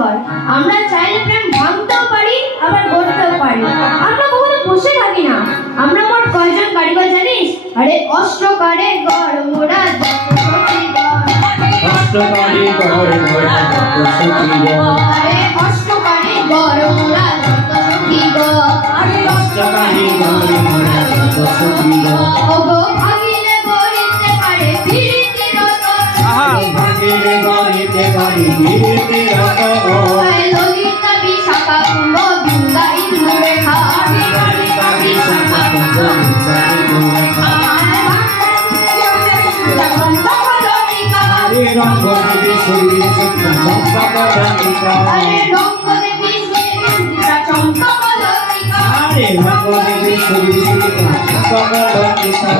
ঘর। আমরা চাইলে প্রেম ভাঙতেও পারি আবার গড়তেও পারি। আমরা কখনো বসে থাকি না। আমরা মোট কয়জন কারিগর জানিস? আরে অষ্টকারিগর মোরা অষ্টকারিগর মোরা যত সখীগণ। আরে অষ্টকারিগর মোরা যত সখীগণ। আরে অষ্টকারিগর মোরা যত সখীগণ। ওগো ভাগিলে গড়িতে পারে প্রীতি রতন। ভাগিলে গড়িতে পারে প্রীতি রতন। ললিতা বিশাখা কুম্ভ বিন্দা ইন্দু রেখা। ললিতা বিশাখা কুম্ভ বিন্দা ইন্দু রেখা। আরে রঙ্গ দেবী সুরবীর চিত্রা চম্পকলতিকা। আরে রঙ্গ দেবী সুরবীর চিত্রা চম্পকলতিকা। আরে রঙ্গ দেবী সুরবীর চিত্রা চম্পকলতিকা।